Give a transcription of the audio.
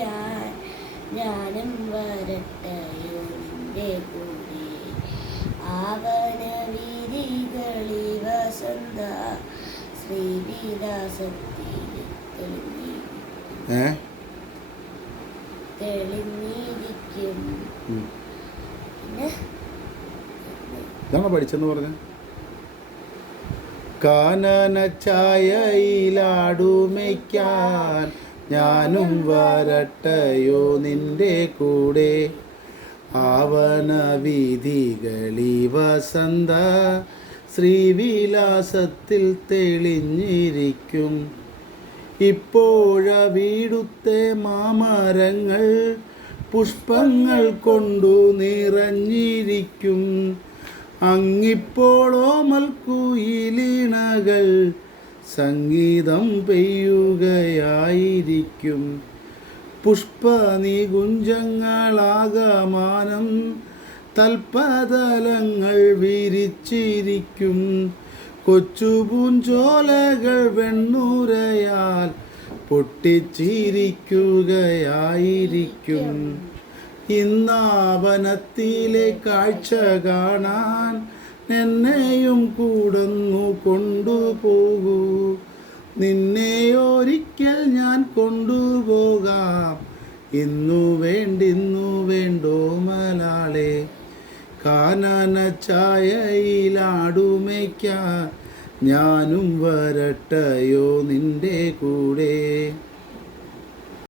മേയ്ക്കാൻ ഞാനും വരട്ടയോ നിന്റെ കൂടെ. ആവന വീതികളി വസന്ത ശ്രീവിലാസത്തിൽ തെളിഞ്ഞി തെളിഞ്ഞിരിക്കും. ഇതാണോ പഠിച്ചെന്ന് പറഞ്ഞ? കാനന ഛായയിലാടുമയ്ക്കാൻ ഞാനും വരട്ടയോ നിന്റെ കൂടെ? ആവന വീതികളി വസന്ത ശ്രീവിലാസത്തിൽ തെളിഞ്ഞിരിക്കും. ഇപ്പോഴ വീടുത്തെ മാമരങ്ങൾ പുഷ്പങ്ങൾ കൊണ്ടു നിറഞ്ഞിരിക്കും. അങ്ങിപ്പോളോ കുയിലിണകൾ സംഗീതം പെയ്യുകയായിരിക്കും. പുഷ്പ നികുഞ്ചങ്ങളാകമാനം തൽപതലങ്ങൾ വിരിച്ചിരിക്കും. കൊച്ചുപൂഞ്ചോലകൾ വെണ്ണൂരയാൽ പൊട്ടിച്ചിരിക്കുകയായിരിക്കും. ഇന്നാവനത്തിലെ കാഴ്ച കാണാൻ എന്നെയും കൂടന്നു കൊണ്ടുപോകൂ. നിന്നെ ഒരിക്കൽ ഞാൻ കൊണ്ടുപോകാം. ഇന്നു വേണ്ടിന്നു വേണ്ടോ മലാളെ? കാനന ഛായയിലാടുമയ്ക്കാൻ ഞാനും വരട്ടയോ നിന്റെ കൂടെ?